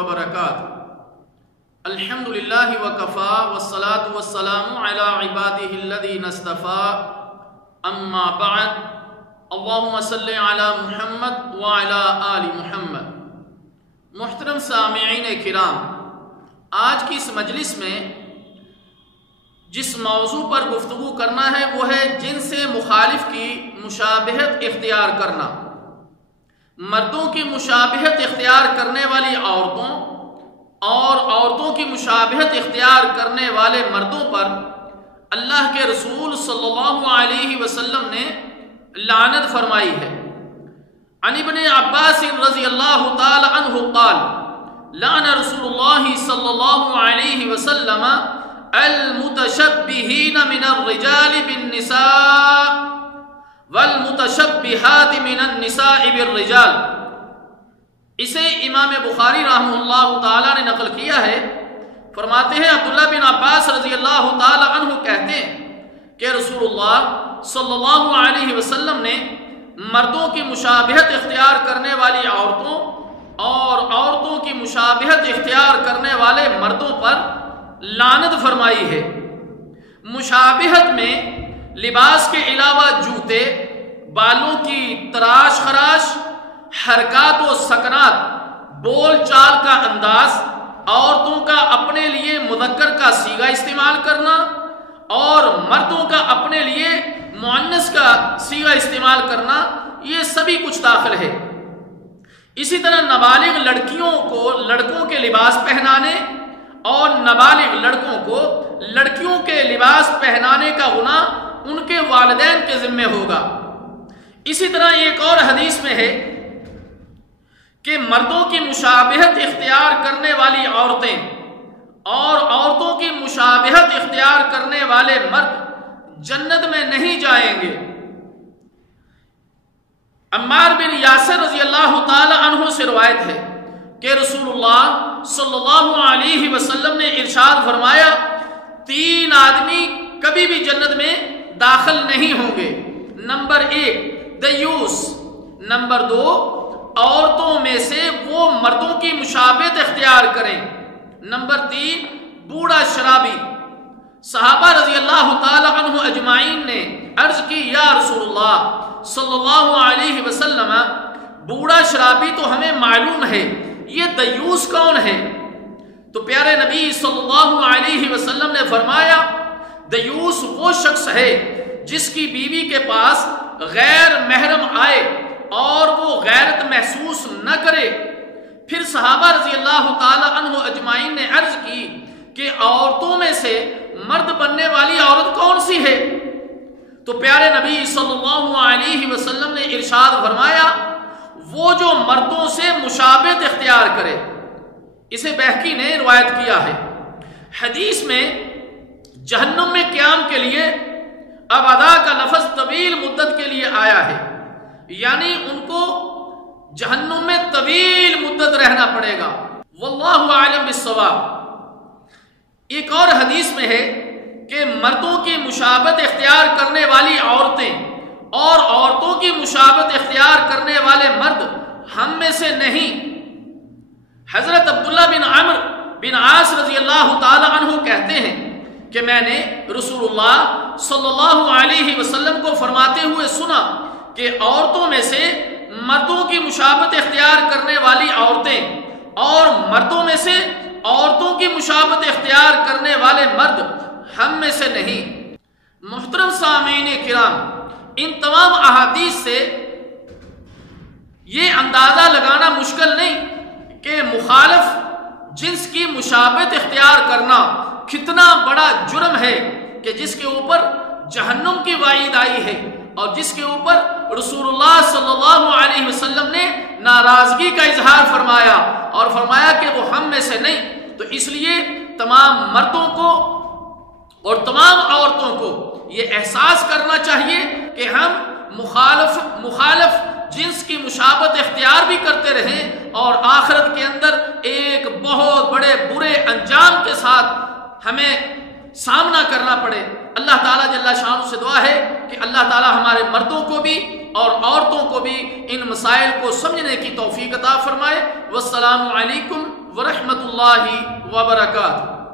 वबरकातुहू। अल्हम्दुलिल्लाहि वकफ़ा वस्सलातु वस्सलामु अला इबादिहिल्लज़ीना इस्तफ़ा, अम्मा बअद। अल्लाहुम्मा सल्लि अला मुहम्मद व अला आलि मुहम्मद। मुहतरम सामिईन किराम, आज की इस मजलिस में जिस मौजू पर गुफ्तगू करना है वो है जिनसे मुखालिफ की मुशाबहत इख्तियार करना। मर्दों की मुशाबहत इख्तियार करने वाली औरतों और औरतों की मुशाबहत इख्तियार करने वाले मर्दों पर अल्लाह के रसूल सल्लल्लाहु अलैहि वसल्लम ने लानत फरमाई है। अन इब्न अब्बास रज़ियल्लाहु ताला अन्हु क़ाल लान रसूलुल्लाह सल्लल्लाहु अलैहि वसल्लम अल मुतशब्बिहीन मिनर रिजाल बिन निसा वल मुतशब्बिहात मिनन निसाइ बिर रिजाल। इसे इमाम बुखारी रहमहुल्लाह ताला ने नकल किया है। फरमाते हैं अब्दुल्लाह बिन अब्बास रज़ियल्लाहु ताला अन्हु कहते हैं कि रसूलुल्लाह सल्लल्लाहु अलैहि वसल्लम ने मर्दों की मुशाबहत इख्तियार करने वाली औरतों और औरतों की मुशाबहत इख्तियार करने वाले मर्दों पर लानत फरमाई है। मुशाबहत में लिबास के अलावा जूते, बालों की तराश खराश, हरकत व सकनात, बोल चाल का अंदाज, औरतों का अपने लिए मुज़क्कर का सीगा इस्तेमाल करना और मर्दों का अपने लिए मुअन्नस का सीगा इस्तेमाल करना, ये सभी कुछ दाखिल है। इसी तरह नाबालिग लड़कियों को लड़कों के लिबास पहनाने और नाबालिग लड़कों को लड़कियों के लिबास पहनाने का गुनाह उनके वालिदैन के जिम्मे होगा। इसी तरह एक और हदीस में है कि मर्दों की मुशाबहत इख्तियार करने वाली औरतें और औरतों की मुशाबहत इख्तियार करने वाले मर्द जन्नत में नहीं जाएंगे। अम्मार बिन यासिर रज़ियल्लाहु ताला अन्हु से रिवायत है कि रसूलुल्लाह सल्लल्लाहु अलैहि वसल्लम ने इरशाद फरमाया, 3 आदमी कभी भी जन्नत में दाखिल नहीं होंगे। नंबर 1 दयूस, नंबर 2 औरतों में से वो मर्दों की मुशाबहत इख्तियार करें, नंबर 3 बूढ़ा शराबी। सहाबा रज़ियल्लाहु ताला अन्हु अजमाइन ने अर्ज की, या रसूलुल्लाह सल्लल्लाहु अलैहि वसल्लम, बूढ़ा शराबी तो हमें मालूम है, ये दयूस कौन है? तो प्यारे नबी सल्लल्लाहु अलैहि वसल्लम ने फरमाया, दयूस वो शख्स है जिसकी बीवी के पास गैर महरम आए और वो गैरत महसूस न करे। फिर सहाबा रज़ियल्लाहु ताला अन्हु अजमाइन ने अर्ज की कि औरतों में से मर्द बनने वाली औरत कौन सी है? तो प्यारे नबी सल्लल्लाहु अलैहि वसल्लम ने इरशाद फरमाया, वो जो मर्दों से मुशाबहत इख्तियार करे। इसे बहकी ने रिवायत किया है। हदीस में जहन्नुम में क़याम के लिए अबदा का लफ्ज़ तवील मुद्दत के लिए आया है, यानी उनको जहन्नुम में तवील मुद्दत रहना पड़ेगा। वल्लाहु आलम बिस्सवाब। एक और हदीस में है कि मर्दों की मुशाबहत इख्तियार करने वाली औरतें और औरतों की मुशाबहत इख्तियार करने वाले मर्द हम में से नहीं। हजरत अब्दुल्ला बिन अम्र बिन आस रज़ियल्लाहु ताला अन्हु कहते हैं कि मैंने रसूलुल्लाह सल्लल्लाहु अलैहि वसल्लम को फरमाते हुए सुना कि औरतों में से मर्दों की मुशाबहत इख्तियार करने वाली औरतें और मर्दों में से औरतों की मुशाबहत इख्तियार करने वाले मर्द हम में से नहीं। मुहतरम सामीन किराम, इन तमाम अहादीस से ये अंदाज़ा लगाना मुश्किल नहीं कि मुखालिफ जिन्स की मुशाबहत इख्तियार करना कितना बड़ा जुर्म है कि जिसके ऊपर जहन्नुम की वाइद आई है और जिसके ऊपर रसूलुल्लाह सल्लल्लाहु अलैहि वसल्लम ने नाराज़गी का इजहार फरमाया और फरमाया कि वो हम में से नहीं। तो इसलिए तमाम मर्दों को और तमाम औरतों को ये एहसास करना चाहिए कि हम मुखालिफ जिन्स की मुशाबहत इख्तियार भी करते रहें और आखिरत के अंदर एक बहुत बड़े बुरे अंजाम के साथ हमें सामना करना पड़े। अल्लाह ताला जल्ला शान से दुआ है कि अल्लाह ताला हमारे मर्दों को भी اور عورتوں کو بھی ان مسائل کو سمجھنے کی توفیق عطا فرمائے۔ والسلام علیکم ورحمۃ اللہ وبرکاتہ۔